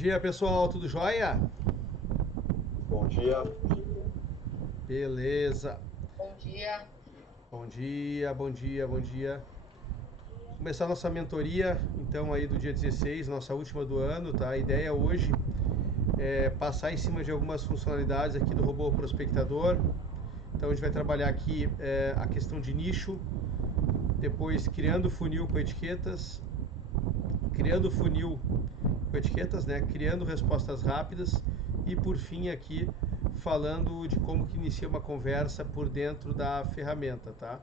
Bom dia, pessoal, tudo jóia? Bom dia. Beleza. Bom dia. Bom dia, bom dia, bom dia. Começar nossa mentoria, então, aí do dia 16, nossa última do ano, tá? A ideia hoje é passar em cima de algumas funcionalidades aqui do robô prospectador. Então, a gente vai trabalhar aqui a questão de nicho, depois criando funil com etiquetas, criando funil com etiquetas, né? Criando respostas rápidas e por fim aqui falando de como que inicia uma conversa por dentro da ferramenta, tá?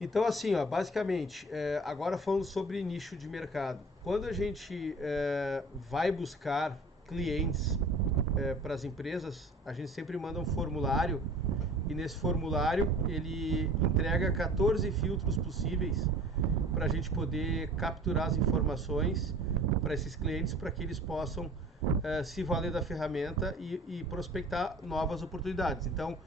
Então assim, ó, basicamente, agora falando sobre nicho de mercado. Quando a gente vai buscar clientes para as empresas, a gente sempre manda um formulário e nesse formulário ele entrega 14 filtros possíveis para a gente poder capturar as informações para esses clientes para que eles possam se valer da ferramenta e prospectar novas oportunidades. Então,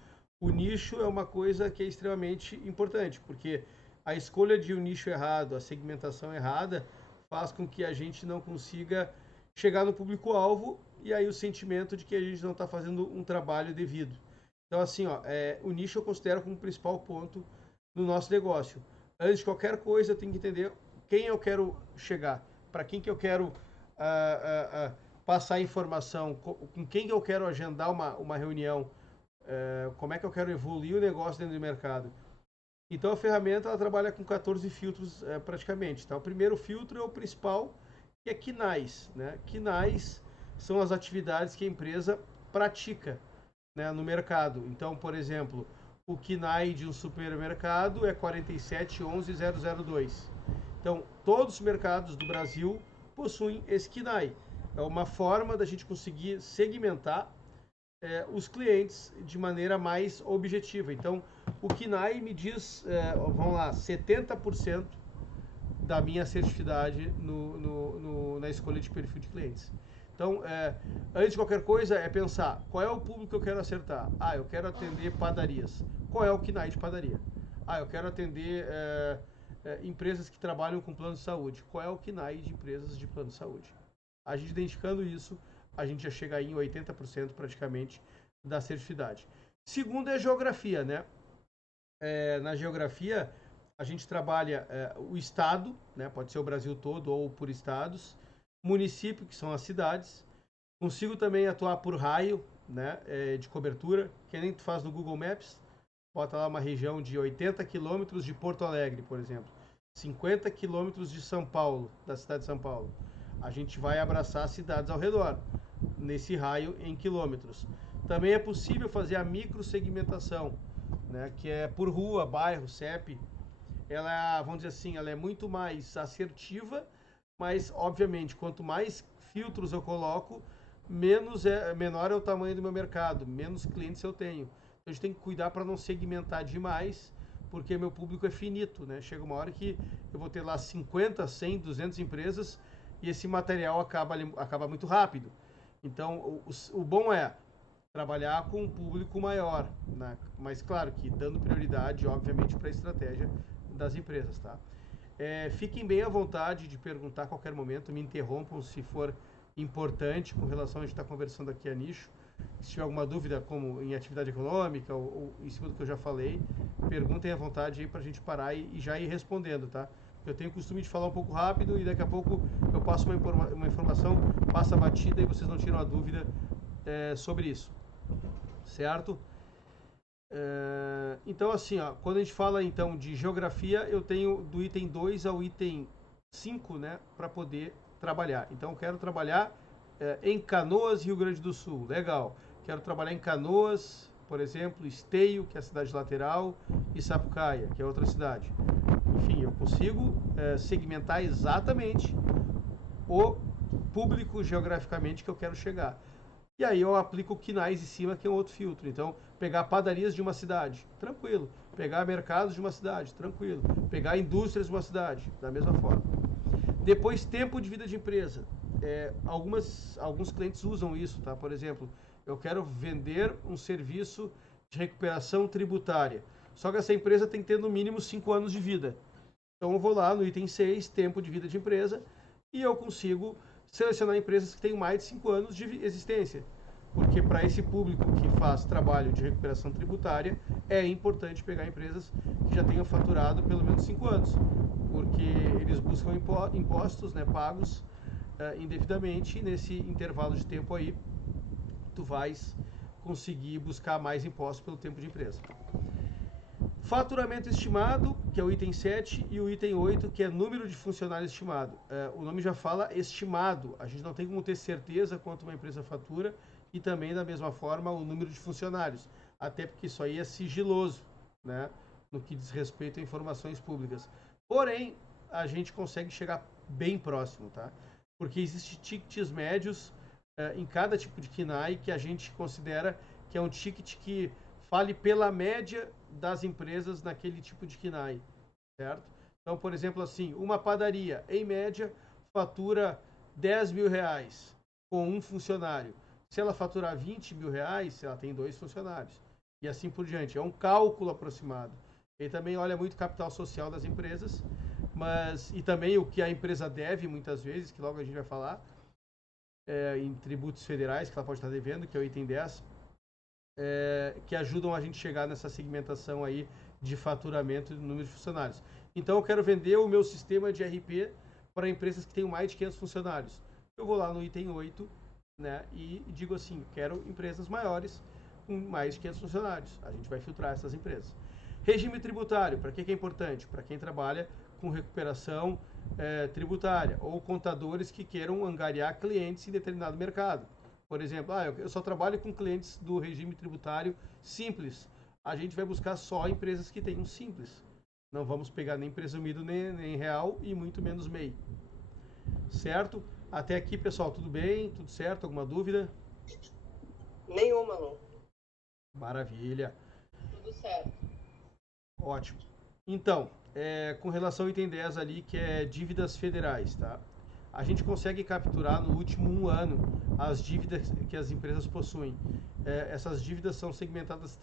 o nicho é uma coisa que é extremamente importante, porque a escolha de um nicho errado, a segmentação errada, faz com que a gente não consiga chegar no público-alvo e aí o sentimento de que a gente não está fazendo um trabalho devido. Então, assim, ó, o nicho eu considero como principal ponto no nosso negócio. Antes de qualquer coisa, eu tenho que entender quem eu quero chegar, para quem que eu quero passar informação, com quem que eu quero agendar uma reunião, como é que eu quero evoluir o negócio dentro do mercado. Então a ferramenta ela trabalha com 14 filtros praticamente. Tá? O primeiro filtro é o principal, que é KINAIs. Né? KINAIs são as atividades que a empresa pratica, né, no mercado. Então, por exemplo, o KINAI de um supermercado é 4711002. Então, todos os mercados do Brasil possuem esse KINAI. É uma forma da gente conseguir segmentar os clientes de maneira mais objetiva. Então, o KINAI me diz, vamos lá, 70% da minha assertividade na escolha de perfil de clientes. Então, antes de qualquer coisa, é pensar qual é o público que eu quero acertar. Ah, eu quero atender padarias. Qual é o KINAI de padaria? Ah, eu quero atender empresas que trabalham com plano de saúde. Qual é o KINAI de empresas de plano de saúde? A gente identificando isso, a gente já chega aí em 80% praticamente da assertividade. Segundo é a geografia, né? Na geografia, a gente trabalha o estado, né? Pode ser o Brasil todo ou por estados, município, que são as cidades. Consigo também atuar por raio, né? De cobertura, que nem tu faz no Google Maps. Bota lá uma região de 80 quilômetros de Porto Alegre, por exemplo. 50 quilômetros de São Paulo, da cidade de São Paulo. A gente vai abraçar as cidades ao redor, nesse raio em quilômetros. Também é possível fazer a microsegmentação, né, que é por rua, bairro, CEP. Ela, vamos dizer assim, ela é muito mais assertiva, mas obviamente quanto mais filtros eu coloco, menor é o tamanho do meu mercado, menos clientes eu tenho. Então a gente tem que cuidar para não segmentar demais, porque meu público é finito, né? Chega uma hora que eu vou ter lá 50, 100, 200 empresas e esse material acaba muito rápido. Então, o bom é trabalhar com um público maior, né? Mas claro que dando prioridade, obviamente, para a estratégia das empresas, tá? Fiquem bem à vontade de perguntar a qualquer momento, me interrompam se for importante com relação a gente estar conversando aqui a nicho. Se tiver alguma dúvida, como em atividade econômica ou em cima do que eu já falei, perguntem à vontade aí para a gente parar e já ir respondendo, tá? Eu tenho o costume de falar um pouco rápido e daqui a pouco eu passo uma informação, passa a batida e vocês não tiram a dúvida sobre isso, certo? Então, assim, ó, quando a gente fala então de geografia, eu tenho do item 2 ao item 5, né, para poder trabalhar. Então, eu quero trabalhar em Canoas, Rio Grande do Sul. Legal. Quero trabalhar em Canoas, por exemplo, Esteio, que é a cidade lateral, e Sapucaia, que é outra cidade. Enfim, eu consigo segmentar exatamente o público geograficamente que eu quero chegar. E aí eu aplico o KINAIs em cima, que é um outro filtro. Então, pegar padarias de uma cidade, tranquilo. Pegar mercados de uma cidade, tranquilo. Pegar indústrias de uma cidade, da mesma forma. Depois, tempo de vida de empresa. Alguns clientes usam isso, tá? Por exemplo, eu quero vender um serviço de recuperação tributária. Só que essa empresa tem que ter no mínimo 5 anos de vida. Então eu vou lá no item 6, tempo de vida de empresa, e eu consigo selecionar empresas que tenham mais de 5 anos de existência. Porque para esse público que faz trabalho de recuperação tributária, é importante pegar empresas que já tenham faturado pelo menos 5 anos. Porque eles buscam impostos, né, pagos indevidamente, e nesse intervalo de tempo aí, tu vais conseguir buscar mais impostos pelo tempo de empresa. Faturamento estimado, que é o item 7, e o item 8, que é número de funcionários estimado. O nome já fala estimado, a gente não tem como ter certeza quanto uma empresa fatura, e também, da mesma forma, o número de funcionários, até porque isso aí é sigiloso, né, no que diz respeito a informações públicas. Porém, a gente consegue chegar bem próximo, tá? Porque existem tickets médios em cada tipo de KNAI que a gente considera que é um ticket que fale pela média das empresas naquele tipo de KNAI, certo? Então, por exemplo, assim, uma padaria, em média, fatura 10 mil reais com um funcionário. Se ela faturar 20 mil reais, ela tem 2 funcionários. E assim por diante. É um cálculo aproximado. Ele também olha muito o capital social das empresas, e também o que a empresa deve, muitas vezes, que logo a gente vai falar, em tributos federais, que ela pode estar devendo, que é o item 10, que ajudam a gente chegar nessa segmentação aí de faturamento e número de funcionários. Então, eu quero vender o meu sistema de RP para empresas que tenham mais de 500 funcionários. Eu vou lá no item 8, né, e digo assim, quero empresas maiores com mais de 500 funcionários. A gente vai filtrar essas empresas. Regime tributário, para que é importante? Para quem trabalha com recuperação tributária, ou contadores que queiram angariar clientes em determinado mercado. Por exemplo, eu só trabalho com clientes do regime tributário simples. A gente vai buscar só empresas que tenham simples. Não vamos pegar nem presumido, nem real, e muito menos MEI. Certo? Até aqui, pessoal, tudo bem? Tudo certo? Alguma dúvida? Nenhuma, não. Maravilha. Tudo certo. Ótimo. Então, com relação ao item 10 ali, que é dívidas federais, tá? A gente consegue capturar no último 1 ano as dívidas que as empresas possuem. Essas dívidas são segmentadas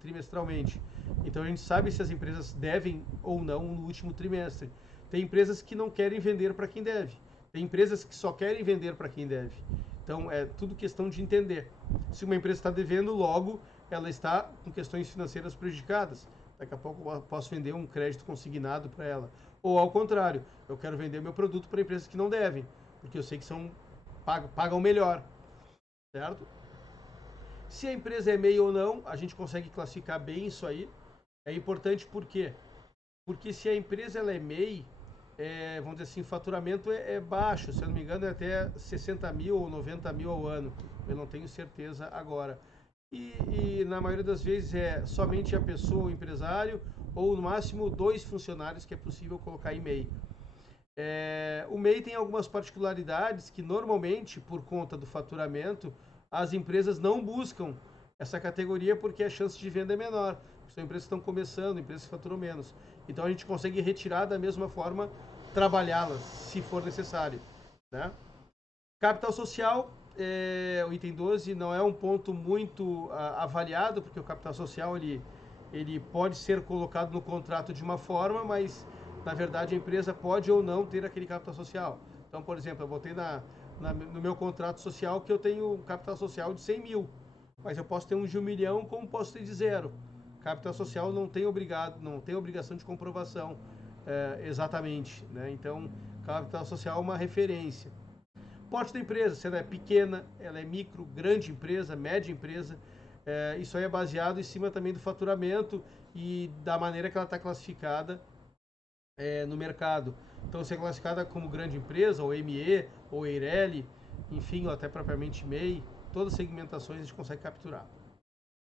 trimestralmente. Então a gente sabe se as empresas devem ou não no último trimestre. Tem empresas que não querem vender para quem deve. Tem empresas que só querem vender para quem deve. Então é tudo questão de entender. Se uma empresa está devendo, logo ela está com questões financeiras prejudicadas. Daqui a pouco eu posso vender um crédito consignado para ela. Ou ao contrário, eu quero vender meu produto para empresas que não devem, porque eu sei que pagam melhor, certo? Se a empresa é MEI ou não, a gente consegue classificar bem isso aí. É importante por quê? Porque se a empresa ela é MEI, vamos dizer assim, o faturamento é baixo, se eu não me engano é até 60 mil ou 90 mil ao ano. Eu não tenho certeza agora. E na maioria das vezes é somente a pessoa, o empresário, ou no máximo 2 funcionários que é possível colocar em MEI. O MEI tem algumas particularidades que normalmente, por conta do faturamento, as empresas não buscam essa categoria porque a chance de venda é menor. São empresas que estão começando, empresas que faturam menos. Então a gente consegue retirar da mesma forma, trabalhá-las, se for necessário, né? Capital social, o item 12, não é um ponto muito avaliado, porque o capital social ele pode ser colocado no contrato de uma forma, mas na verdade a empresa pode ou não ter aquele capital social. Então, por exemplo, eu botei no meu contrato social que eu tenho um capital social de 100 mil, mas eu posso ter um de 1 milhão, como posso ter de 0. Capital social não tem obrigação de comprovação exatamente, né? Então, capital social é uma referência. Porte da empresa, se ela é pequena, ela é micro, grande empresa, média empresa, isso aí é baseado em cima também do faturamento e da maneira que ela está classificada no mercado. Então, se é classificada como grande empresa, ou ME, ou EIRELI, enfim, ou até propriamente MEI, todas as segmentações a gente consegue capturar.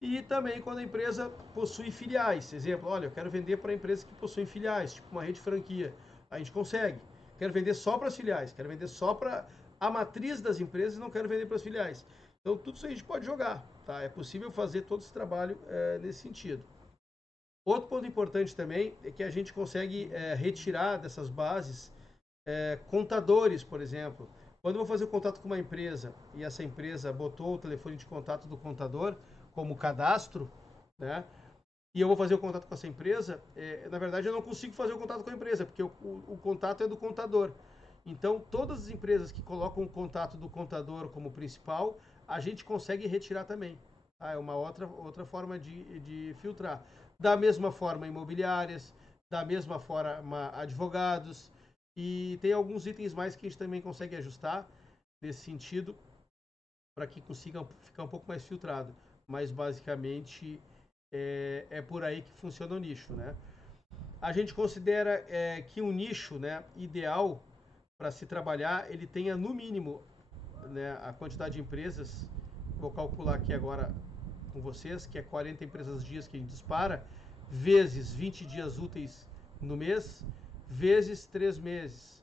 E também quando a empresa possui filiais. Exemplo, olha, eu quero vender para empresas que possuem filiais, tipo uma rede franquia. A gente consegue. Quero vender só para as filiais, quero vender só para a matriz das empresas e não quero vender para as filiais. Então, tudo isso a gente pode jogar, tá? É possível fazer todo esse trabalho nesse sentido. Outro ponto importante também é que a gente consegue retirar dessas bases contadores, por exemplo. Quando eu vou fazer o contato com uma empresa e essa empresa botou o telefone de contato do contador como cadastro, né? E eu vou fazer o contato com essa empresa, na verdade eu não consigo fazer o contato com a empresa, porque o contato é do contador. Então, todas as empresas que colocam o contato do contador como principal, a gente consegue retirar também. Tá? É uma outra forma de filtrar. Da mesma forma, imobiliárias, da mesma forma, advogados, e tem alguns itens mais que a gente também consegue ajustar nesse sentido, para que consiga ficar um pouco mais filtrado. Mas, basicamente, é por aí que funciona o nicho, né? A gente considera que um nicho, né, ideal para se trabalhar, ele tenha no mínimo, né, a quantidade de empresas, vou calcular aqui agora com vocês, que é 40 empresas dias que a gente dispara, vezes 20 dias úteis no mês, vezes 3 meses.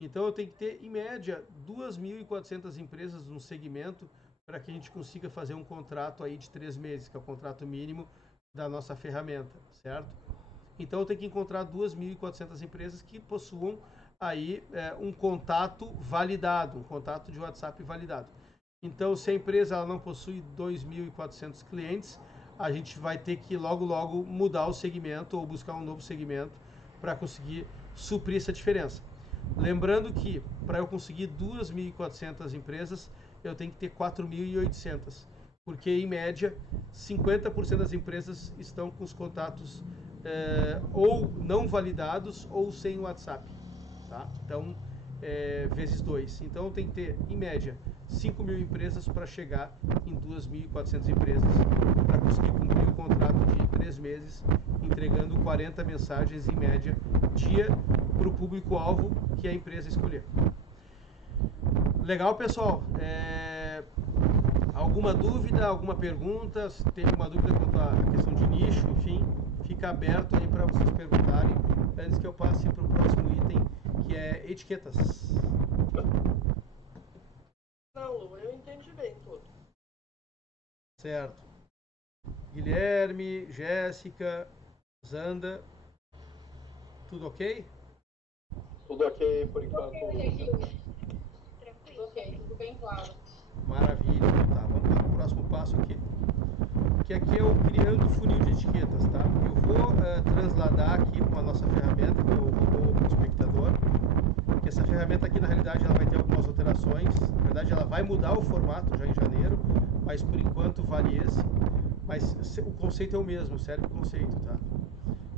Então eu tenho que ter, em média, 2.400 empresas no segmento para que a gente consiga fazer um contrato aí de 3 meses, que é o contrato mínimo da nossa ferramenta, certo? Então eu tenho que encontrar 2.400 empresas que possuam aí um contato validado, um contato de WhatsApp validado. Então, se a empresa ela não possui 2.400 clientes, a gente vai ter que logo mudar o segmento ou buscar um novo segmento para conseguir suprir essa diferença. Lembrando que para eu conseguir 2.400 empresas, eu tenho que ter 4.800, porque em média 50% das empresas estão com os contatos ou não validados ou sem WhatsApp, tá? Então, vezes 2. Então, tem que ter, em média, 5.000 empresas para chegar em 2.400 empresas, para conseguir cumprir o contrato de 3 meses, entregando 40 mensagens, em média, dia, para o público-alvo que a empresa escolher. Legal, pessoal? Alguma dúvida, alguma pergunta? Se tem alguma dúvida quanto à questão de nicho, enfim, fica aberto aí para vocês perguntarem antes que eu passe para o próximo item, que é etiquetas. Não, Lu, eu entendi bem tudo. Certo. Guilherme, Jéssica, Zanda, tudo ok? Tudo ok por enquanto. Tudo ok, tudo bem claro. Maravilha. Tá, vamos para o próximo passo aqui, que aqui é o criando funil de etiquetas, tá? Eu vou transladar aqui com a nossa ferramenta, que é o robô prospectador. Essa ferramenta aqui, na realidade, ela vai ter algumas alterações. Na verdade, ela vai mudar o formato já em janeiro, mas por enquanto vale esse. Mas o conceito é o mesmo, serve o conceito, tá?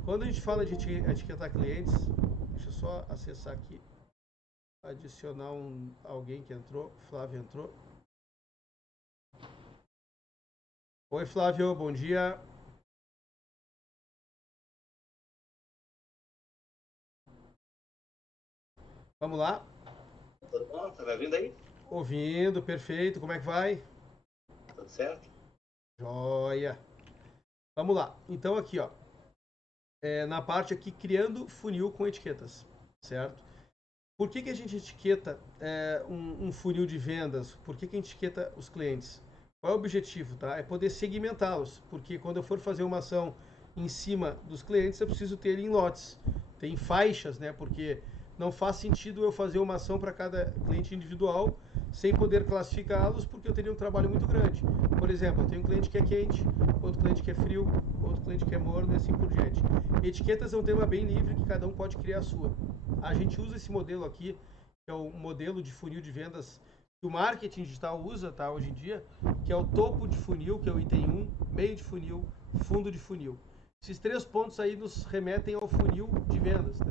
Quando a gente fala de etiquetar clientes, deixa eu só acessar aqui, adicionar alguém que entrou. Flávio entrou. Oi, Flávio, bom dia. Vamos lá. Tudo bom? Tá me ouvindo aí? Ouvindo, perfeito. Como é que vai? Tudo certo? Joia. Vamos lá. Então aqui, ó, na parte aqui, criando funil com etiquetas, certo? Por que a gente etiqueta um funil de vendas? Por que a gente etiqueta os clientes? Qual é o objetivo, tá? É poder segmentá-los, porque quando eu for fazer uma ação em cima dos clientes, eu preciso ter ele em lotes. Tem faixas, né? Porque não faz sentido eu fazer uma ação para cada cliente individual sem poder classificá-los, porque eu teria um trabalho muito grande. Por exemplo, eu tenho um cliente que é quente, outro cliente que é frio, outro cliente que é morno e assim por diante. Etiquetas é um tema bem livre que cada um pode criar a sua. A gente usa esse modelo aqui, que é o modelo de funil de vendas que o marketing digital usa, tá, hoje em dia, que é o topo de funil, que é o item 1, meio de funil, fundo de funil. Esses 3 pontos aí nos remetem ao funil de vendas, tá?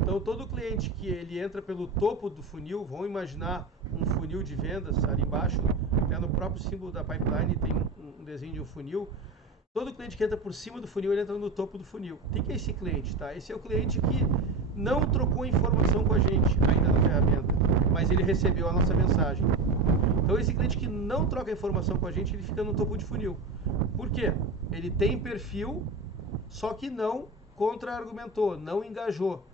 Então, todo cliente que ele entra pelo topo do funil, vão imaginar um funil de vendas ali embaixo, até no próprio símbolo da pipeline tem um desenho de um funil. Todo cliente que entra por cima do funil, ele entra no topo do funil. O que é esse cliente, tá? Esse é o cliente que não trocou informação com a gente ainda na ferramenta, mas ele recebeu a nossa mensagem. Então, esse cliente que não troca informação com a gente, ele fica no topo de funil. Por quê? Ele tem perfil, só que não contra-argumentou, não engajou.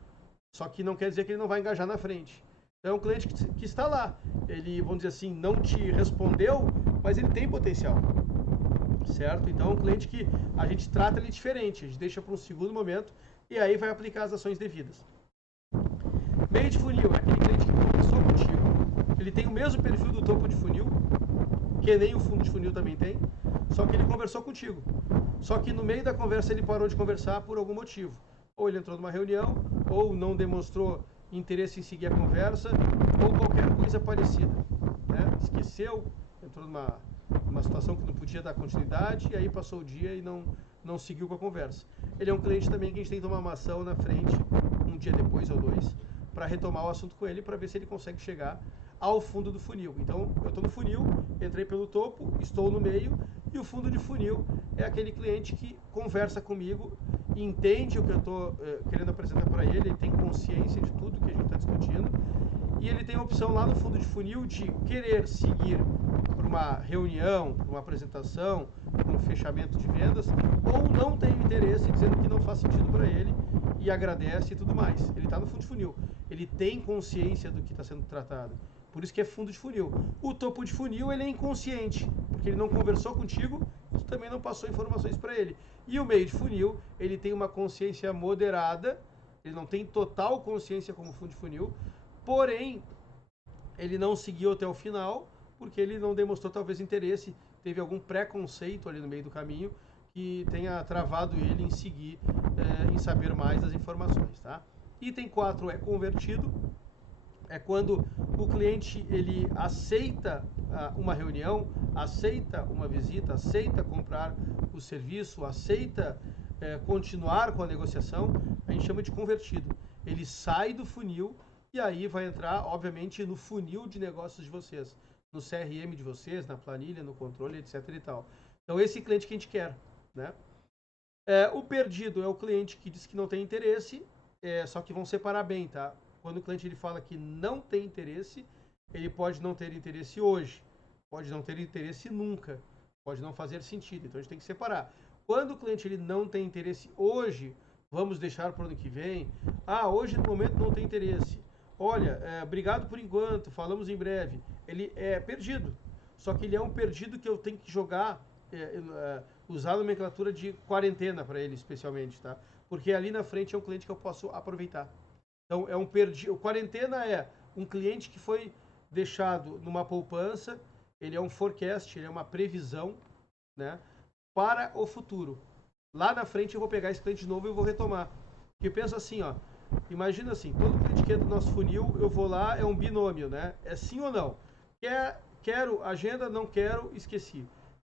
Só que não quer dizer que ele não vai engajar na frente. Então, é um cliente que está lá. Ele, vamos dizer assim, não te respondeu, mas ele tem potencial. Certo? Então, é um cliente que a gente trata ele diferente. A gente deixa para um segundo momento e aí vai aplicar as ações devidas. Meio de funil é aquele cliente que conversou contigo. Ele tem o mesmo perfil do topo de funil, que nem o fundo de funil também tem, só que ele conversou contigo. Só que no meio da conversa ele parou de conversar por algum motivo. Ou ele entrou numa reunião, ou não demonstrou interesse em seguir a conversa ou qualquer coisa parecida, né? Esqueceu, entrou numa situação que não podia dar continuidade e aí passou o dia e não seguiu com a conversa. Ele é um cliente também que a gente tem que tomar uma ação na frente, um dia depois ou dois, para retomar o assunto com ele, para ver se ele consegue chegar ao fundo do funil. Então, eu estou no funil, entrei pelo topo, estou no meio, e o fundo de funil é aquele cliente que conversa comigo, entende o que eu estou querendo apresentar para ele, ele tem consciência de tudo que a gente está discutindo, e ele tem a opção lá no fundo de funil de querer seguir por uma reunião, por uma apresentação, por um fechamento de vendas, ou não tem interesse, dizendo que não faz sentido para ele e agradece e tudo mais. Ele está no fundo de funil, ele tem consciência do que está sendo tratado. Por isso que é fundo de funil. O topo de funil, ele é inconsciente, porque ele não conversou contigo, tu também não passou informações para ele. E o meio de funil, ele tem uma consciência moderada, ele não tem total consciência como fundo de funil, porém, ele não seguiu até o final, porque ele não demonstrou talvez interesse, teve algum preconceito ali no meio do caminho, que tenha travado ele em seguir, em saber mais das informações, tá? Item 4 é convertido. É quando o cliente ele aceita uma reunião, aceita uma visita, aceita comprar o serviço, aceita continuar com a negociação, a gente chama de convertido. Ele sai do funil e aí vai entrar, obviamente, no funil de negócios de vocês, no CRM de vocês, na planilha, no controle, etc. e tal. Então, esse cliente que a gente quer, né? O perdido é o cliente que diz que não tem interesse, só que vão separar bem, tá? Quando o cliente ele fala que não tem interesse, ele pode não ter interesse hoje, pode não ter interesse nunca, pode não fazer sentido. Então a gente tem que separar. Quando o cliente ele não tem interesse hoje, vamos deixar para o ano que vem. Hoje no momento não tem interesse. Olha, obrigado por enquanto, falamos em breve. Ele é perdido, só que ele é um perdido que eu tenho que jogar, usar a nomenclatura de quarentena para ele especialmente, tá? Porque ali na frente é um cliente que eu posso aproveitar. Então, é um perdido. Quarentena é um cliente que foi deixado numa poupança, ele é um forecast, ele é uma previsão, né, para o futuro. Lá na frente eu vou pegar esse cliente novo e eu vou retomar. Porque pensa assim, ó, imagina assim, todo cliente que entra no nosso funil, eu vou lá, é um binômio, né? É sim ou não? Quero agenda, não quero, esqueci.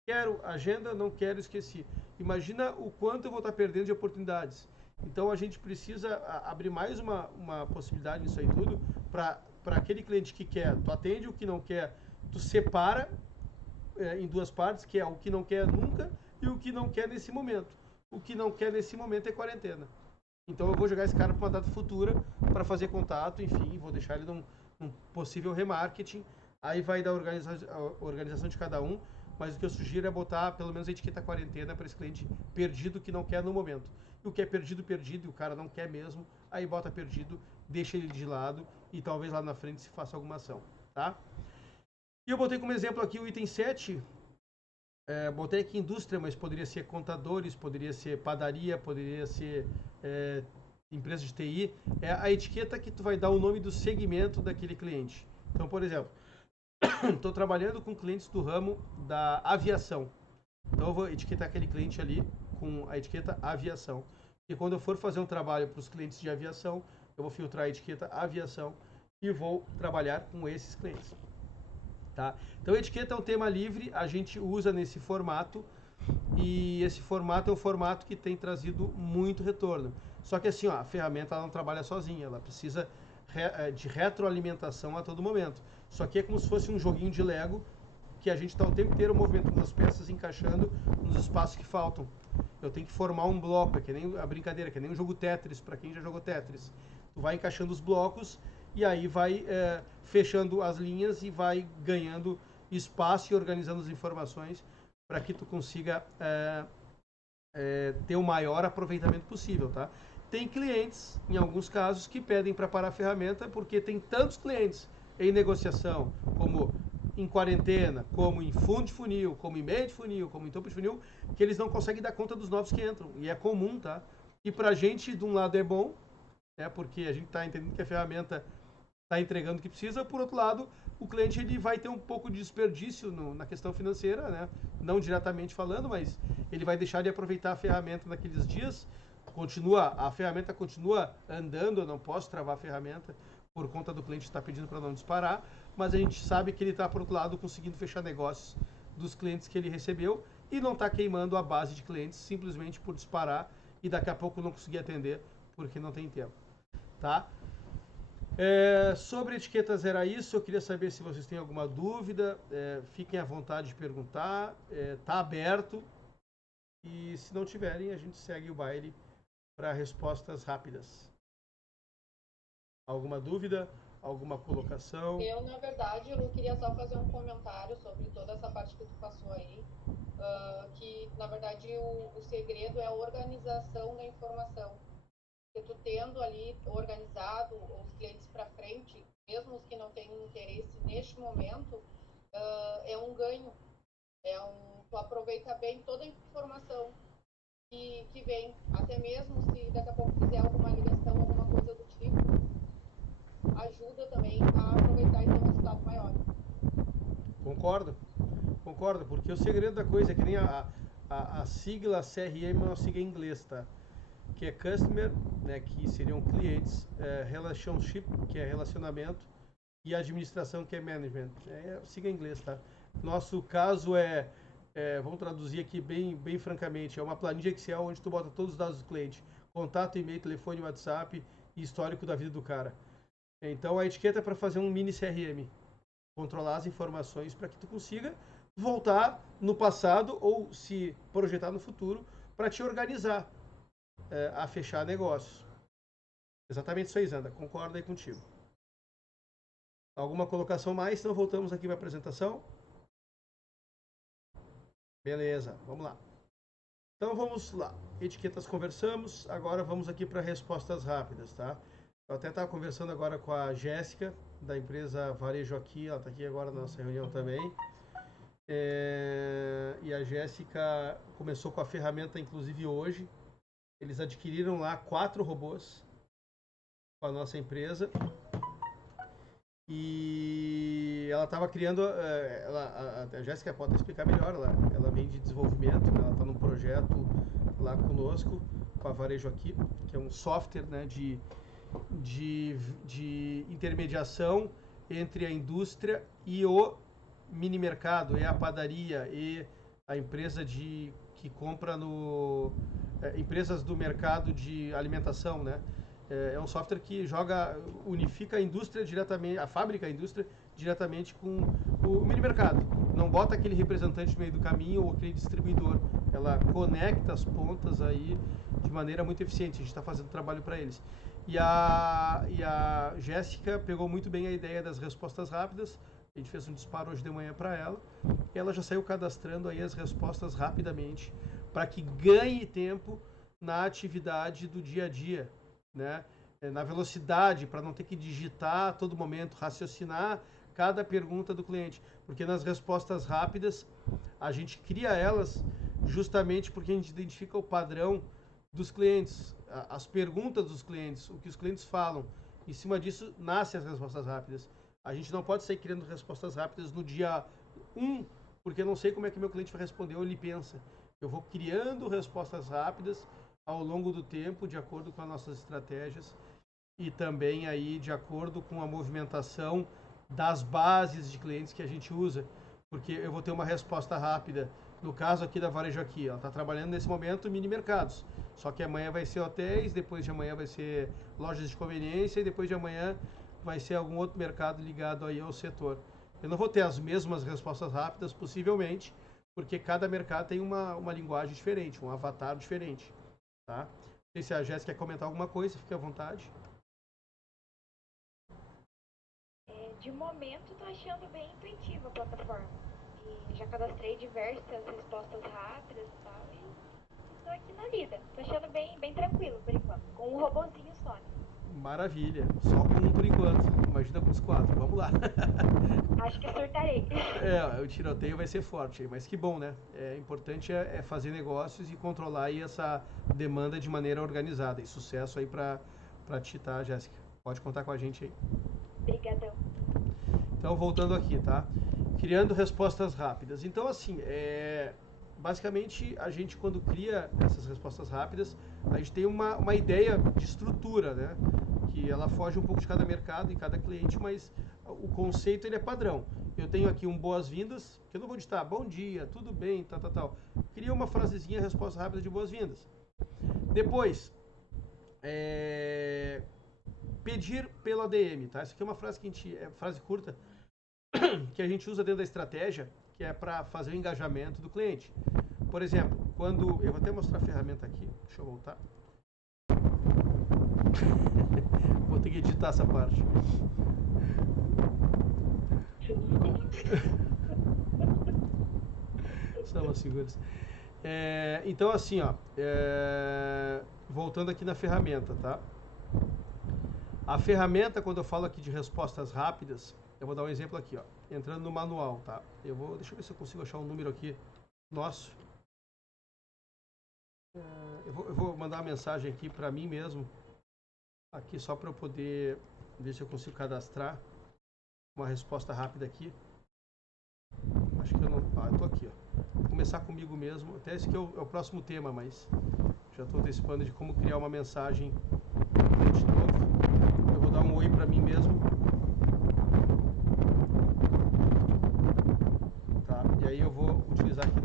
Quero agenda, não quero, esqueci. Imagina o quanto eu vou estar perdendo de oportunidades. Então a gente precisa abrir mais uma possibilidade nisso aí tudo, para aquele cliente que quer, tu atende, o que não quer, tu separa em duas partes, que é o que não quer nunca e o que não quer nesse momento. O que não quer nesse momento é quarentena. Então eu vou jogar esse cara para uma data futura, para fazer contato, enfim, vou deixar ele num possível remarketing, aí vai da organização de cada um, mas o que eu sugiro é botar pelo menos a etiqueta quarentena para esse cliente perdido que não quer no momento. E o que é perdido, perdido, e o cara não quer mesmo, aí bota perdido, deixa ele de lado e talvez lá na frente se faça alguma ação, tá? E eu botei como exemplo aqui o item 7, botei aqui indústria, mas poderia ser contadores, poderia ser padaria, poderia ser empresa de TI, é a etiqueta que tu vai dar o nome do segmento daquele cliente. Então, por exemplo, estou trabalhando com clientes do ramo da aviação. Então eu vou etiquetar aquele cliente ali com a etiqueta aviação. E quando eu for fazer um trabalho para os clientes de aviação, eu vou filtrar a etiqueta aviação e vou trabalhar com esses clientes. Tá? Então a etiqueta é um tema livre, a gente usa nesse formato e esse formato é um formato que tem trazido muito retorno. Só que assim, ó, a ferramenta ela não trabalha sozinha, ela precisa de retroalimentação a todo momento. Isso aqui é como se fosse um joguinho de Lego que a gente está o tempo inteiro movimentando as peças, encaixando nos espaços que faltam. Eu tenho que formar um bloco, é que nem a brincadeira, que nem um jogo Tetris, para quem já jogou Tetris. Tu vai encaixando os blocos e aí vai fechando as linhas e vai ganhando espaço e organizando as informações para que tu consiga ter o maior aproveitamento possível, tá? Tem clientes, em alguns casos, que pedem para parar a ferramenta porque tem tantos clientes em negociação, como em quarentena, como em fundo de funil, como em meio de funil, como em topo de funil, que eles não conseguem dar conta dos novos que entram. E é comum, tá? E pra gente, de um lado é bom, né? Porque a gente tá entendendo que a ferramenta tá entregando o que precisa. Por outro lado, o cliente ele vai ter um pouco de desperdício na questão financeira, né? Não diretamente falando, mas ele vai deixar de aproveitar a ferramenta naqueles dias. A ferramenta continua andando, eu não posso travar a ferramenta, por conta do cliente estar pedindo para não disparar, mas a gente sabe que ele está, por outro lado, conseguindo fechar negócios dos clientes que ele recebeu e não está queimando a base de clientes simplesmente por disparar e daqui a pouco não conseguir atender porque não tem tempo, tá? Sobre etiquetas era isso. Eu queria saber se vocês têm alguma dúvida. Fiquem à vontade de perguntar. Tá aberto. E se não tiverem, a gente segue o baile para respostas rápidas. Alguma dúvida? Alguma colocação? Eu, na verdade, eu queria só fazer um comentário sobre toda essa parte que tu passou aí, que, na verdade, o segredo é a organização da informação. Porque tu tendo ali organizado os clientes para frente, mesmo os que não têm interesse neste momento, é um ganho. Tu aproveita bem toda a informação que vem, até mesmo se daqui a pouco fizer alguma ligação, alguma coisa do tipo, ajuda também a aproveitar e ter um resultado maior. Concordo, porque o segredo da coisa é que nem a sigla CRM é uma sigla em inglês, tá? Que é Customer, né, que seriam clientes, Relationship, que é relacionamento, e Administração, que é Management. Sigla em inglês, tá? Nosso caso vamos traduzir aqui bem francamente, é uma planilha Excel onde tu bota todos os dados do cliente, contato, e-mail, telefone, WhatsApp e histórico da vida do cara. Então a etiqueta é para fazer um mini CRM, controlar as informações para que tu consiga voltar no passado ou se projetar no futuro para te organizar a fechar negócios. Exatamente isso aí, Zanda. Concordo aí contigo. Alguma colocação mais? Então voltamos aqui para a apresentação. Beleza, vamos lá. Então vamos lá. Etiquetas conversamos. Agora vamos aqui para respostas rápidas, tá? Eu até estava conversando agora com a Jéssica, da empresa Varejo Aqui. Ela está aqui agora na nossa reunião também. E a Jéssica começou com a ferramenta, inclusive hoje. Eles adquiriram lá 4 robôs com a nossa empresa. E ela estava criando, a Jéssica pode explicar melhor, ela vem de desenvolvimento, né? Ela está num projeto lá conosco, com a Varejo Aqui, que é um software, né, de intermediação entre a indústria e o mini mercado, e a padaria, e a empresa que compra empresas do mercado de alimentação, né? É um software que unifica a indústria diretamente, a fábrica, a indústria diretamente com o mini mercado. Não bota aquele representante no meio do caminho ou aquele distribuidor. Ela conecta as pontas aí de maneira muito eficiente. A gente está fazendo trabalho para eles. E a Jéssica pegou muito bem a ideia das respostas rápidas. A gente fez um disparo hoje de manhã para ela. E ela já saiu cadastrando aí as respostas rapidamente para que ganhe tempo na atividade do dia a dia, né? Na velocidade, para não ter que digitar a todo momento, raciocinar cada pergunta do cliente. Porque nas respostas rápidas, a gente cria elas justamente porque a gente identifica o padrão dos clientes, as perguntas dos clientes, o que os clientes falam. Em cima disso, nascem as respostas rápidas. A gente não pode sair criando respostas rápidas no dia 1, porque eu não sei como é que meu cliente vai responder ou ele pensa. Eu vou criando respostas rápidas ao longo do tempo, de acordo com as nossas estratégias e também aí de acordo com a movimentação das bases de clientes que a gente usa, porque eu vou ter uma resposta rápida. No caso aqui da Varejo Aqui, ela está trabalhando nesse momento mini mercados, só que amanhã vai ser hotéis, depois de amanhã vai ser lojas de conveniência e depois de amanhã vai ser algum outro mercado ligado aí ao setor. Eu não vou ter as mesmas respostas rápidas, possivelmente, porque cada mercado tem uma linguagem diferente, um avatar diferente. Tá? Não sei se a Jéssica quer comentar alguma coisa, fique à vontade. De momento, estou achando bem intuitiva a plataforma. E já cadastrei diversas respostas rápidas e tal, e estou aqui na lida. Estou achando bem tranquilo, por enquanto. Com um robozinho só. Maravilha. Só com um por enquanto. Imagina com os 4. Vamos lá. Acho que acertarei. O tiroteio vai ser forte, mas que bom, né? Importante é fazer negócios e controlar aí essa demanda de maneira organizada. E sucesso aí pra ti, tá, Jéssica? Pode contar com a gente aí. Obrigadão. Então, voltando aqui, tá? Criando respostas rápidas. Então, assim, basicamente, a gente, quando cria essas respostas rápidas, a gente tem uma ideia de estrutura, né? que ela foge um pouco de cada mercado e cada cliente, mas o conceito ele é padrão. Eu tenho aqui um boas-vindas, que eu não vou digitar bom dia, tudo bem, tal, tal, tal. Cria uma frasezinha, resposta rápida de boas-vindas. Depois, pedir pelo ADM, tá? Essa aqui é uma frase que frase curta, que a gente usa dentro da estratégia, que é para fazer o engajamento do cliente. Por exemplo, quando... Eu vou até mostrar a ferramenta aqui, deixa eu voltar. Vou ter que editar essa parte. São as figuras. Então, assim, ó, voltando aqui na ferramenta, tá? A ferramenta, quando eu falo aqui de respostas rápidas, eu vou dar um exemplo aqui, ó, entrando no manual, tá? Deixa eu ver se eu consigo achar um número aqui nosso. Eu vou mandar uma mensagem aqui para mim mesmo, aqui só para eu poder ver se eu consigo cadastrar uma resposta rápida aqui. Acho que eu não... eu tô aqui, ó. Vou começar comigo mesmo, até esse aqui é o próximo tema, mas já estou antecipando de como criar uma mensagem de novo. Eu vou dar um oi para mim mesmo. Tá, e aí eu vou utilizar aqui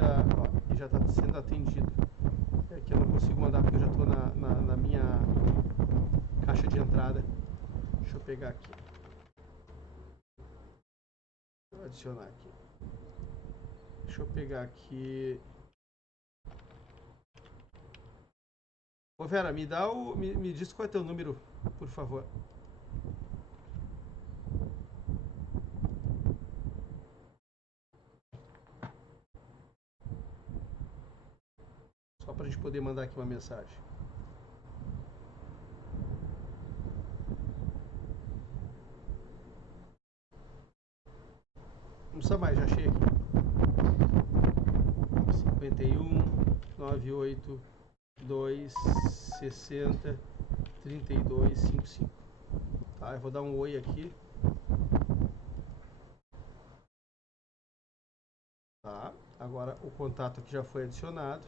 que já está sendo atendido. Que eu não consigo mandar porque eu já estou na minha caixa de entrada. Deixa eu pegar aqui. Vou adicionar aqui. Deixa eu pegar aqui. Ô Vera, me diz qual é teu número, por favor. Só para a gente poder mandar aqui uma mensagem. Não precisa mais, já achei aqui. 51 98 2 60 32 55. Tá, eu vou dar um oi aqui. Tá, agora o contato aqui já foi adicionado.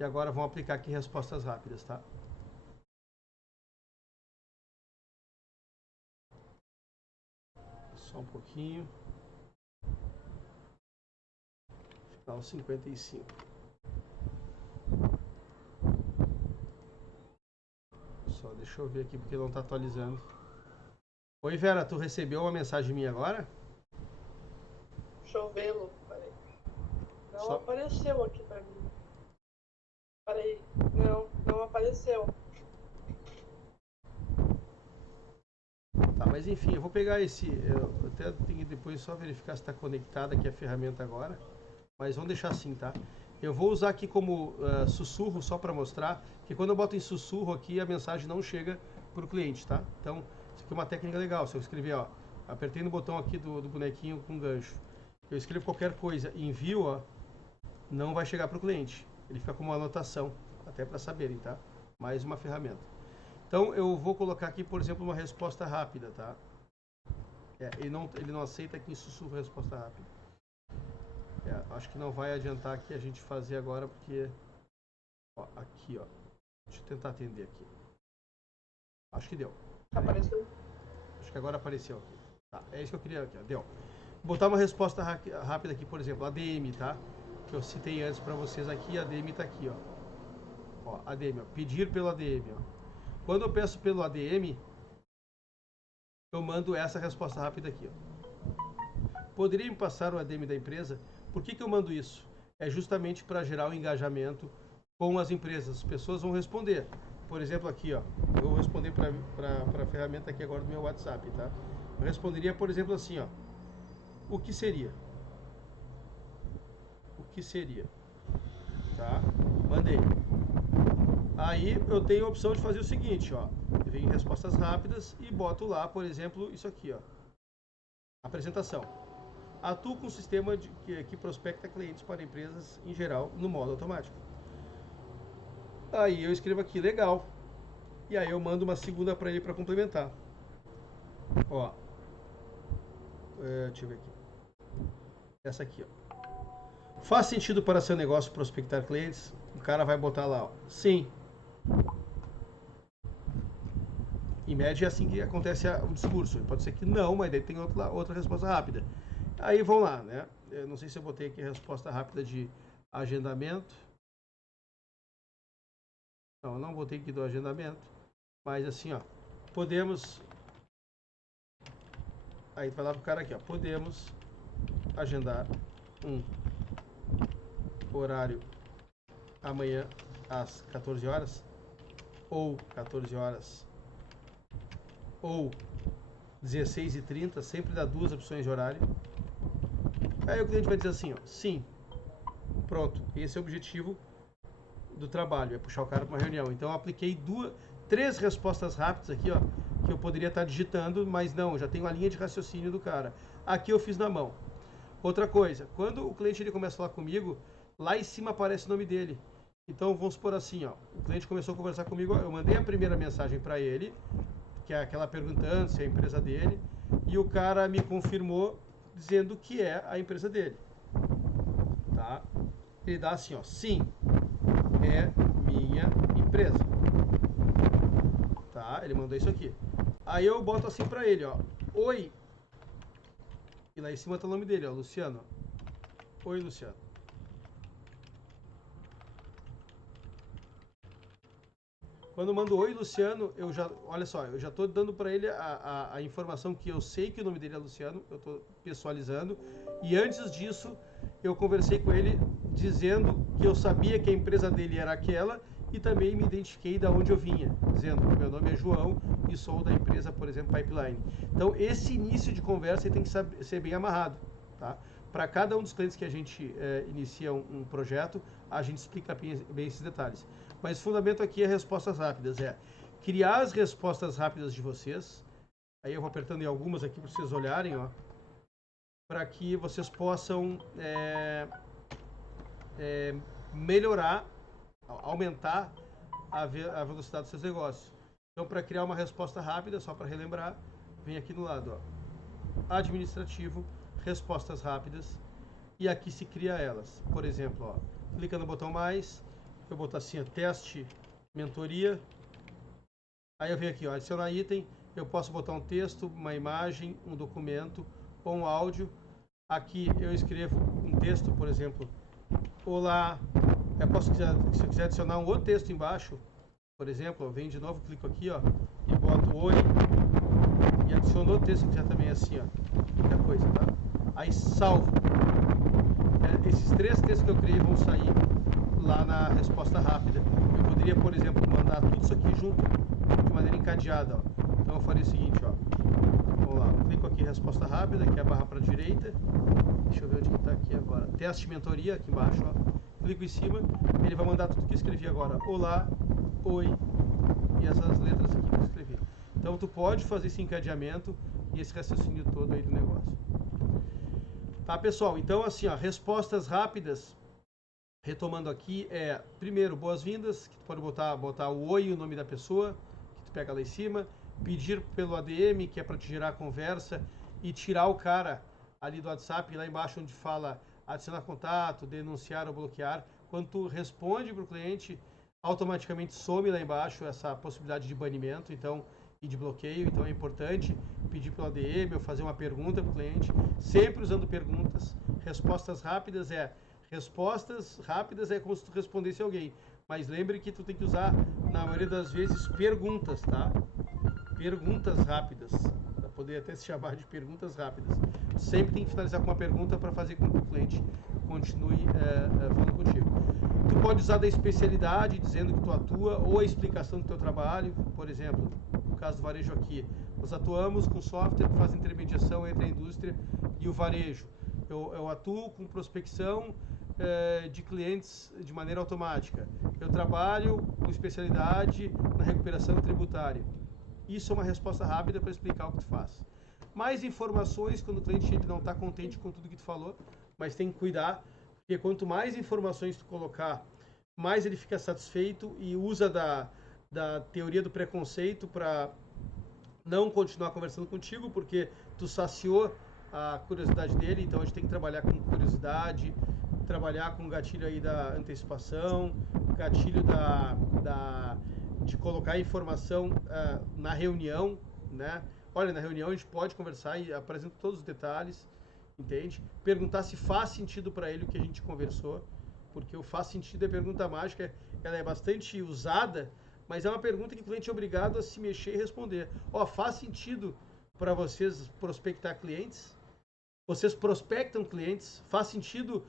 E agora vamos aplicar aqui respostas rápidas, tá? Só um pouquinho. Final 55. Só deixa eu ver aqui porque não está atualizando. Oi Vera, tu recebeu uma mensagem minha agora? Chovelo, peraí. Não apareceu aqui pra mim. Peraí, não apareceu. Tá, mas enfim, eu vou pegar esse... Eu até tenho que depois só verificar se está conectada aqui a ferramenta agora. Mas vamos deixar assim, tá? Eu vou usar aqui como sussurro só para mostrar que quando eu boto em sussurro aqui a mensagem não chega para o cliente, tá? Então, isso aqui é uma técnica legal. Se eu escrever, ó, apertei no botão aqui do bonequinho com gancho, eu escrevo qualquer coisa e envio, ó, não vai chegar para o cliente. Ele fica como uma anotação, até para saberem, tá? Mais uma ferramenta. Então, eu vou colocar aqui, por exemplo, uma resposta rápida, tá? Ele não aceita aqui em sussurro a resposta rápida. Acho que não vai adiantar aqui a gente fazer agora, porque... Ó, aqui, ó. Deixa eu tentar atender aqui. Acho que deu. Apareceu? Acho que agora apareceu aqui. Tá, é isso que eu queria aqui, ó. Deu. Vou botar uma resposta rápida aqui, por exemplo, ADM, tá? Que eu citei antes para vocês aqui, a ADM tá aqui, ó. Ó, ADM, ó. Pedir pelo ADM, ó. Quando eu peço pelo ADM, eu mando essa resposta rápida aqui, ó. Poderia me passar o ADM da empresa? Por que eu mando isso? É justamente para gerar o engajamento com as empresas. As pessoas vão responder. Por exemplo, aqui, ó. Eu vou responder para a ferramenta aqui agora do meu WhatsApp, tá? Eu responderia, por exemplo, assim, ó. O que seria? O que seria? Tá? Mandei. Aí eu tenho a opção de fazer o seguinte, ó. Eu venho em respostas rápidas e boto lá, por exemplo, isso aqui, ó. Apresentação. Atuo com um sistema que prospecta clientes para empresas em geral no modo automático. Aí eu escrevo aqui, legal. E aí eu mando uma segunda para ele para complementar. Ó. Deixa eu ver aqui. Essa aqui, ó. Faz sentido para seu negócio prospectar clientes? O cara vai botar lá, ó. Sim. Em média é assim que acontece o discurso. Pode ser que não, mas daí tem outra resposta rápida. Aí vamos lá, né? Eu não sei se eu botei aqui a resposta rápida de agendamento. Não botei aqui do agendamento. Mas assim, ó, podemos... Aí vai lá pro cara aqui, ó. Podemos agendar um horário amanhã às 14 horas ou 14 horas ou 16h30, sempre dá duas opções de horário. Aí o cliente vai dizer assim, ó, sim, pronto, esse é o objetivo do trabalho, é puxar o cara para uma reunião. Então eu apliquei três respostas rápidas aqui, ó, que eu poderia estar digitando, mas não, já tenho a linha de raciocínio do cara. Aqui eu fiz na mão. Outra coisa, quando o cliente ele começa a falar comigo, lá em cima aparece o nome dele. Então vamos supor assim, ó, o cliente começou a conversar comigo, eu mandei a primeira mensagem para ele, que é aquela perguntando se é a empresa dele, e o cara me confirmou dizendo que é a empresa dele. Tá? Ele dá assim, ó, sim, é minha empresa. Tá? Ele mandou isso aqui. Aí eu boto assim para ele, ó, oi. E lá em cima tá o nome dele, ó, Luciano. Oi, Luciano. Quando eu mando oi, Luciano, olha só, eu já estou dando para ele a informação que eu sei que o nome dele é Luciano, eu estou pessoalizando. E antes disso, eu conversei com ele dizendo que eu sabia que a empresa dele era aquela e também me identifiquei de onde eu vinha, dizendo que meu nome é João e sou da empresa, por exemplo, Pipeline. Então, esse início de conversa tem que ser bem amarrado, tá? Para cada um dos clientes que a gente inicia um projeto, a gente explica bem esses detalhes. Mas o fundamento aqui é respostas rápidas, criar as respostas rápidas de vocês. Aí eu vou apertando em algumas aqui para vocês olharem, ó, para que vocês possam melhorar, aumentar a velocidade dos seus negócios. Então, para criar uma resposta rápida, só para relembrar, vem aqui no lado, ó, administrativo, respostas rápidas, e aqui se cria elas. Por exemplo, ó, clica no botão mais, eu botar assim, ó, teste, mentoria. Aí eu venho aqui, ó, adicionar item. Eu posso botar um texto, uma imagem, um documento ou um áudio. Aqui eu escrevo um texto, por exemplo, olá. Se eu quiser adicionar um outro texto embaixo, por exemplo, eu venho de novo, clico aqui, ó, e boto oi. E adiciono outro texto que quiser também assim, ó, qualquer coisa, tá? Aí salvo. Esses três textos que eu criei vão sair lá na resposta rápida. Eu poderia, por exemplo, mandar tudo isso aqui junto de maneira encadeada, ó. Então eu faria o seguinte, ó. Vamos lá, clico aqui em resposta rápida, que é a barra para a direita. Deixa eu ver onde que está aqui agora. Teste mentoria, aqui embaixo, ó. Clico em cima, ele vai mandar tudo que eu escrevi agora. Olá, oi, e essas letras aqui que eu escrevi. Então tu pode fazer esse encadeamento e esse raciocínio todo aí do negócio. Tá, pessoal? Então assim, ó, respostas rápidas. Retomando aqui, primeiro, boas-vindas, que tu pode botar o oi e o nome da pessoa, que tu pega lá em cima, pedir pelo ADM, que é para te gerar a conversa, e tirar o cara ali do WhatsApp, lá embaixo onde fala adicionar contato, denunciar ou bloquear. Quando tu responde para o cliente, automaticamente some lá embaixo essa possibilidade de banimento, então, e de bloqueio. Então é importante pedir pelo ADM ou fazer uma pergunta para o cliente, sempre usando perguntas. Respostas rápidas é como se tu respondesse a alguém. Mas lembre que tu tem que usar, na maioria das vezes, perguntas, tá? Perguntas rápidas. Para poder até se chamar de perguntas rápidas. Sempre tem que finalizar com uma pergunta para fazer com que o cliente continue falando contigo. Tu pode usar da especialidade, dizendo que tu atua, ou a explicação do teu trabalho. Por exemplo, no caso do varejo aqui, nós atuamos com software que faz intermediação entre a indústria e o varejo. Eu atuo com prospecção de clientes de maneira automática. Eu trabalho com especialidade na recuperação tributária. Isso é uma resposta rápida para explicar o que tu faz. Mais informações quando o cliente ele não está contente com tudo que tu falou, mas tem que cuidar, porque quanto mais informações tu colocar, mais ele fica satisfeito e usa da teoria do preconceito para não continuar conversando contigo, porque tu saciou a curiosidade dele. Então a gente tem que trabalhar com curiosidade, trabalhar com o gatilho aí da antecipação, gatilho de colocar a informação na reunião, né? Olha, na reunião a gente pode conversar e apresenta todos os detalhes, entende? Perguntar se faz sentido para ele o que a gente conversou, porque o faz sentido é pergunta mágica, ela é bastante usada, mas é uma pergunta que o cliente é obrigado a se mexer e responder. Ó, faz sentido para vocês prospectar clientes? Vocês prospectam clientes? Faz sentido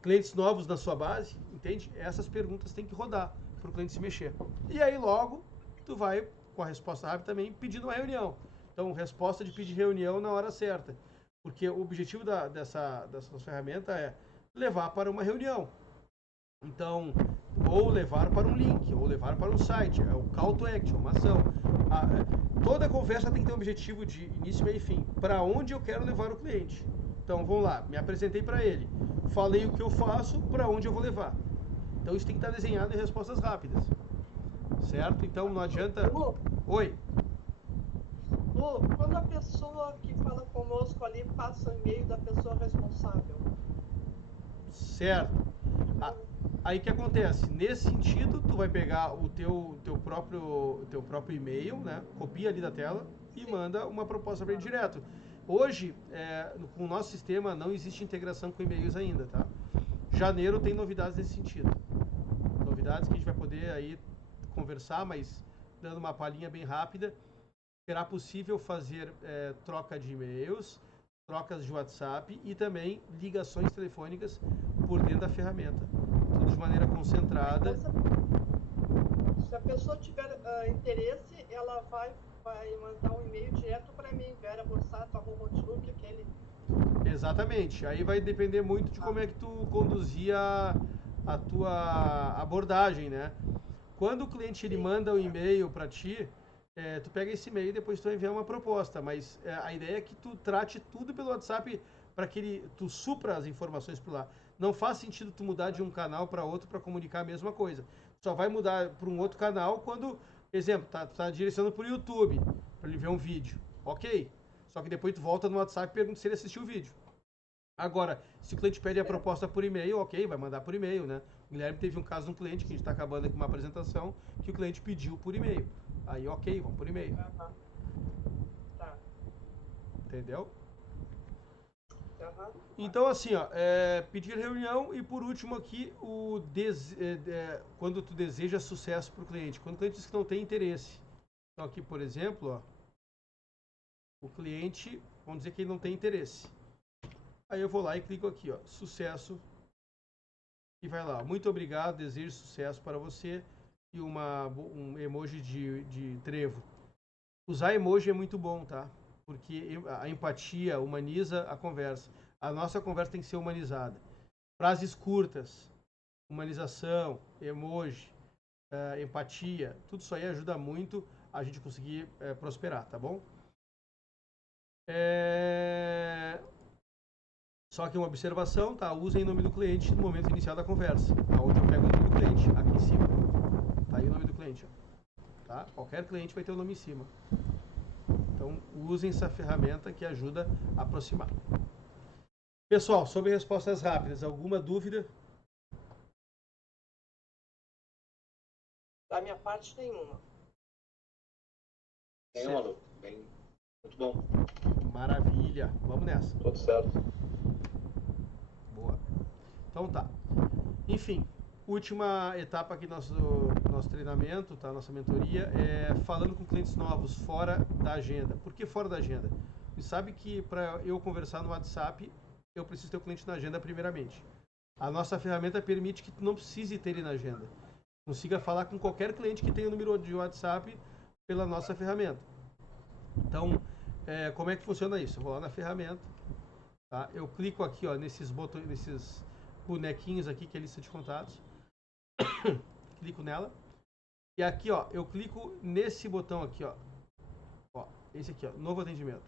clientes novos na sua base? Entende? Essas perguntas têm que rodar para o cliente se mexer. E aí logo tu vai com a resposta rápida também pedindo uma reunião. Então, resposta de pedir reunião na hora certa. Porque o objetivo dessa ferramenta é levar para uma reunião. Então, ou levar para um link, ou levar para um site. É o call to action, uma ação. Toda conversa tem que ter um objetivo de início, meio e fim. Para onde eu quero levar o cliente. Então, vamos lá. Me apresentei para ele. Falei o que eu faço, para onde eu vou levar. Então, isso tem que estar desenhado em respostas rápidas. Certo? Então, não adianta... Lu, Oi. Lu, quando a pessoa que fala conosco ali passa o e-mail da pessoa responsável. Certo. Aí que acontece? Nesse sentido, tu vai pegar o teu próprio e-mail, né? Copia ali da tela e manda uma proposta para ele direto. Hoje, com o nosso sistema, não existe integração com e-mails ainda, tá? Janeiro tem novidades nesse sentido. Novidades que a gente vai poder aí conversar, mas dando uma palhinha bem rápida. Será possível fazer troca de e-mails, trocas de WhatsApp e também ligações telefônicas por dentro da ferramenta. Tudo de maneira concentrada. Se a pessoa tiver interesse, ela vai mandar um e-mail direto para mim, vera.borsato@outlook, aquele. Exatamente. Aí vai depender muito de como é que tu conduzia a tua abordagem, né? Quando o cliente ele manda um e-mail para ti, tu pega esse e-mail e depois tu vai enviar uma proposta, mas a ideia é que tu trate tudo pelo WhatsApp para que tu supra as informações por lá. Não faz sentido tu mudar de um canal para outro para comunicar a mesma coisa. Só vai mudar para um outro canal quando, exemplo, tá direcionando para o YouTube, para ele ver um vídeo. Ok. Só que depois tu volta no WhatsApp e pergunta se ele assistiu o vídeo. Agora, se o cliente pede a proposta por e-mail, ok, vai mandar por e-mail, né? O Guilherme teve um caso de um cliente, que a gente está acabando aqui uma apresentação, que o cliente pediu por e-mail. Aí, ok, vamos por e-mail. Tá. Entendeu? Uhum. Então, assim, ó, pedir reunião e, por último aqui, quando tu deseja sucesso para o cliente. Quando o cliente diz que não tem interesse. Então, aqui, por exemplo, ó, o cliente, vamos dizer que ele não tem interesse. Aí eu vou lá e clico aqui, ó, sucesso. E vai lá, muito obrigado, desejo sucesso para você. E um emoji de trevo. Usar emoji é muito bom, tá? Porque a empatia humaniza a conversa. A nossa conversa tem que ser humanizada. Frases curtas, humanização, emoji, empatia, tudo isso aí ajuda muito a gente conseguir prosperar, tá bom? Só que uma observação, tá? Usem o nome do cliente no momento inicial da conversa. Onde eu pego o nome do cliente, aqui em cima. Tá aí o nome do cliente, ó. Tá? Qualquer cliente vai ter o nome em cima. Então, usem essa ferramenta que ajuda a aproximar. Pessoal, sobre respostas rápidas, alguma dúvida? Da minha parte, nenhuma. Nenhuma, Lu. Bem, muito bom. Maravilha. Vamos nessa. Tudo certo. Boa. Então tá. Enfim, última etapa aqui do nosso treinamento, tá? Nossa mentoria é falando com clientes novos fora da agenda. Por que fora da agenda? Você sabe que para eu conversar no WhatsApp, eu preciso ter o cliente na agenda primeiramente. A nossa ferramenta permite que tu não precise ter ele na agenda. Consiga falar com qualquer cliente que tenha o número de WhatsApp pela nossa ferramenta. Então, como é que funciona isso? Eu vou lá na ferramenta, tá? Eu clico aqui, ó, nesses botões, nesses bonequinhos aqui que é a lista de contatos. Clico nela. E aqui, ó, eu clico nesse botão aqui, ó. Ó, esse aqui, ó, novo atendimento.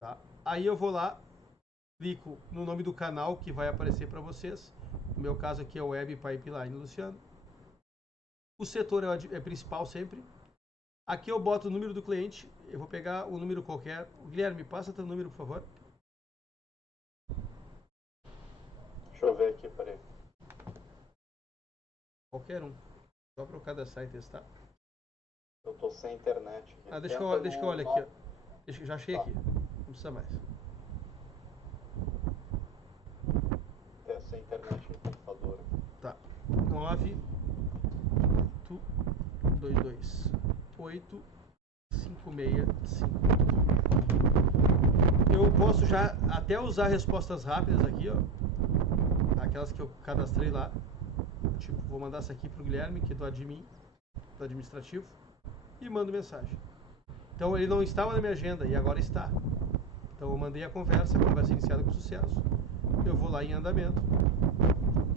Tá? Aí eu vou lá, clico no nome do canal que vai aparecer para vocês. No meu caso aqui é o Web Pipeline Luciano. O setor é principal sempre. Aqui eu boto o número do cliente. Eu vou pegar o número qualquer. Guilherme, passa teu número, por favor. Deixa eu ver aqui, peraí. Qualquer um. Só para eu cadastrar e testar. Eu tô sem internet. Deixa eu olhar aqui, ó. Já achei aqui. Não precisa mais. Sem internet no computador. Tá. 9 8 2 2 8 5 6 5. Eu posso já até usar respostas rápidas aqui, ó. Aquelas que eu cadastrei lá. Tipo, vou mandar essa aqui pro Guilherme, que é do admin, do administrativo, e mando mensagem. Então ele não estava na minha agenda e agora está. Então eu mandei a conversa iniciada com sucesso. Eu vou lá em andamento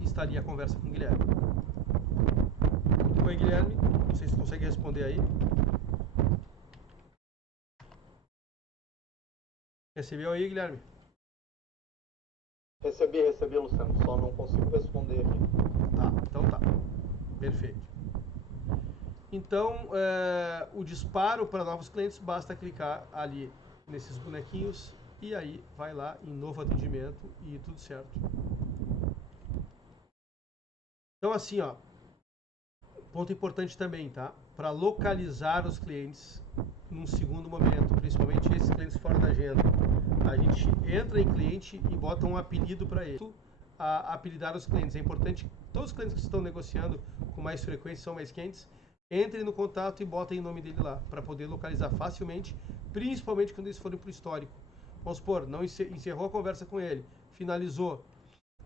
e estaria a conversa com o Guilherme. Oi, Guilherme. Não sei se você consegue responder aí. Recebeu aí, Guilherme? Recebi, Luciano. Só não consigo responder aqui. Tá, então tá. Perfeito. Então, o disparo para novos clientes, basta clicar ali nesses bonequinhos e aí vai lá em novo atendimento e tudo certo. Então, assim, ó, ponto importante também, tá? Para localizar os clientes num segundo momento, principalmente esses clientes fora da agenda. A gente entra em cliente e bota um apelido para ele. A apelidar os clientes. É importante que todos os clientes que estão negociando com mais frequência, são mais quentes, entrem no contato e botem o nome dele lá, para poder localizar facilmente, principalmente quando eles forem para o histórico. Vamos supor, não encerrou a conversa com ele, finalizou,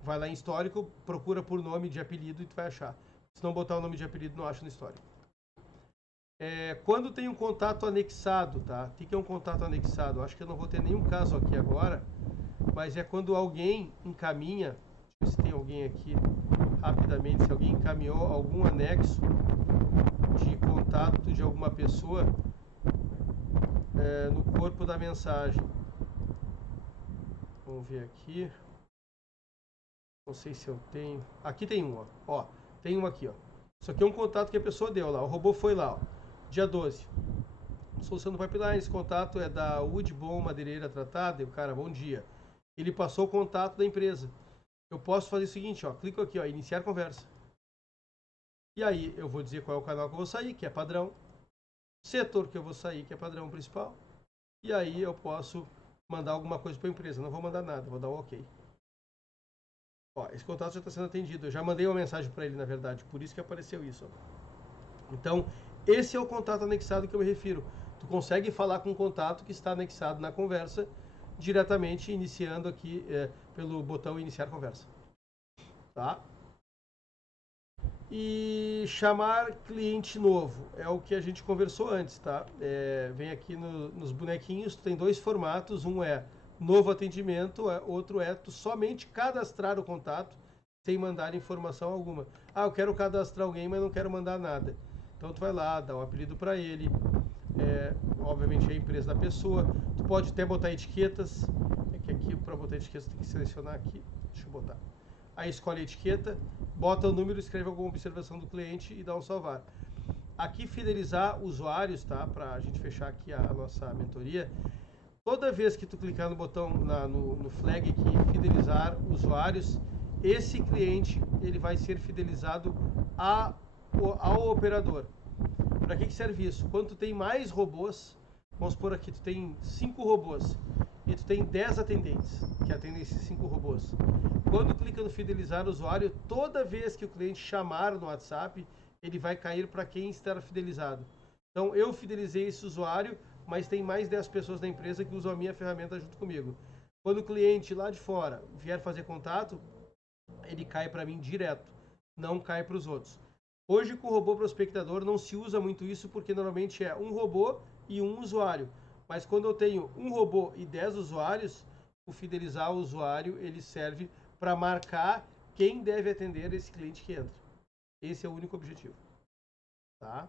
vai lá em histórico, procura por nome de apelido e tu vai achar. Se não botar o nome de apelido, não acha no histórico. Quando tem um contato anexado, tá? O que é um contato anexado? Acho que eu não vou ter nenhum caso aqui agora, mas é quando alguém encaminha, deixa eu ver se tem alguém aqui, rapidamente, se alguém encaminhou algum anexo de contato de alguma pessoa no corpo da mensagem. Vamos ver aqui. Não sei se eu tenho. Aqui tem um, ó. Tem um aqui, ó. Isso aqui é um contato que a pessoa deu lá. O robô foi lá, ó. Dia 12. Solução do pipeline. Esse contato é da Woodbom Madeireira Tratada. E o cara, bom dia. Ele passou o contato da empresa. Eu posso fazer o seguinte, ó. Clico aqui, ó. Iniciar conversa. E aí eu vou dizer qual é o canal que eu vou sair, que é padrão. Setor que eu vou sair, que é padrão principal. E aí eu posso mandar alguma coisa para a empresa. Não vou mandar nada, vou dar um ok. Ó, esse contato já está sendo atendido. Eu já mandei uma mensagem para ele, na verdade. Por isso que apareceu isso. Ó. Então, esse é o contato anexado que eu me refiro. Tu consegue falar com o contato que está anexado na conversa, diretamente iniciando aqui pelo botão iniciar conversa. Tá? E chamar cliente novo. É o que a gente conversou antes, tá? Vem aqui nos bonequinhos, tu tem dois formatos. Um é novo atendimento, outro é tu somente cadastrar o contato sem mandar informação alguma. Eu quero cadastrar alguém, mas não quero mandar nada. Então tu vai lá, dá um apelido para ele, obviamente é a empresa da pessoa. Tu pode até botar etiquetas, que aqui para botar etiquetas tem que selecionar aqui, deixa eu botar. Aí escolhe a etiqueta, bota o número, escreve alguma observação do cliente e dá um salvar. Aqui fidelizar usuários, tá? Para a gente fechar aqui a nossa mentoria. Toda vez que tu clicar no botão, no flag aqui, fidelizar usuários, esse cliente ele vai ser fidelizado ao operador. Para que serve isso? Quando tu tem mais robôs, vamos supor aqui, tu tem 5 robôs e tu tem 10 atendentes que atendem esses 5 robôs. Quando clica no fidelizar usuário, toda vez que o cliente chamar no WhatsApp, ele vai cair para quem está fidelizado. Então eu fidelizei esse usuário, mas tem mais 10 pessoas da empresa que usam a minha ferramenta junto comigo. Quando o cliente lá de fora vier fazer contato, ele cai para mim direto, não cai para os outros. Hoje com o robô prospectador não se usa muito isso porque normalmente é um robô e um usuário. Mas quando eu tenho um robô e 10 usuários, o fidelizar o usuário ele serve para marcar quem deve atender esse cliente que entra. Esse é o único objetivo. Tá?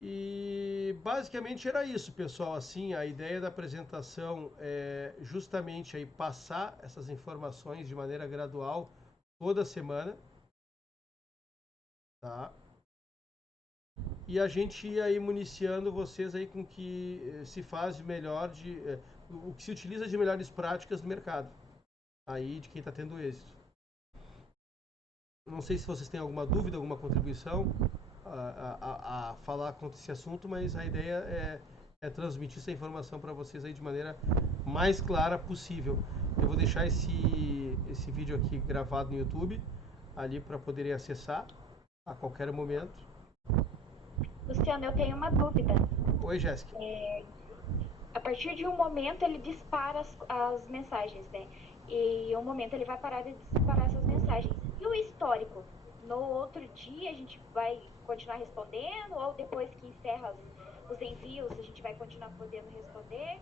E basicamente era isso, pessoal. Assim, a ideia da apresentação é justamente aí passar essas informações de maneira gradual toda semana. Tá? E a gente ia aí municiando vocês aí com o que se faz de melhor, o que se utiliza de melhores práticas no mercado. Aí de quem está tendo êxito. Não sei se vocês têm alguma dúvida, alguma contribuição a falar contra esse assunto, mas a ideia é transmitir essa informação para vocês aí de maneira mais clara possível. Eu vou deixar esse vídeo aqui gravado no YouTube, ali para poderem acessar a qualquer momento. Luciano, eu tenho uma dúvida. Oi, Jéssica. A partir de um momento ele dispara as mensagens, né? E um momento ele vai parar de disparar essas mensagens. E o histórico? No outro dia a gente vai continuar respondendo? Ou depois que encerra os envios a gente vai continuar podendo responder?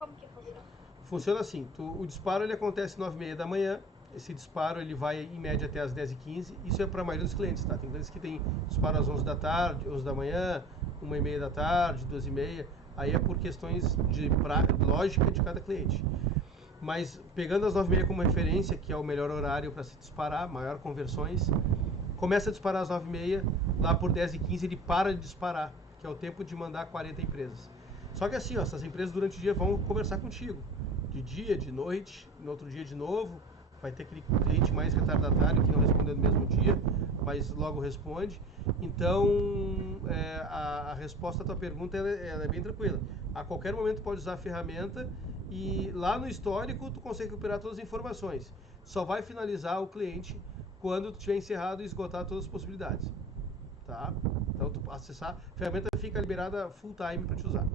Como que funciona? Funciona assim, o disparo ele acontece às 9h30 da manhã, esse disparo ele vai em média até às 10h15, isso é para a maioria dos clientes, tá? Tem clientes que tem disparo às 11 da tarde, 11 da manhã, 1h30 da tarde, 12h30, aí é por questões de lógica de cada cliente. Mas pegando as 9h30 como referência, que é o melhor horário para se disparar, maior conversões, começa a disparar às 9h30, lá por 10h15 ele para de disparar, que é o tempo de mandar 40 empresas. Só que assim, ó, essas empresas durante o dia vão conversar contigo, de dia, de noite, no outro dia de novo, vai ter aquele cliente mais retardatário que não respondeu no mesmo dia, mas logo responde. Então, a resposta à tua pergunta ela é bem tranquila. A qualquer momento pode usar a ferramenta e lá no histórico tu consegue recuperar todas as informações. Só vai finalizar o cliente quando tu tiver encerrado e esgotar todas as possibilidades. Tá? Então, tu acessar, a ferramenta fica liberada full time para te usar.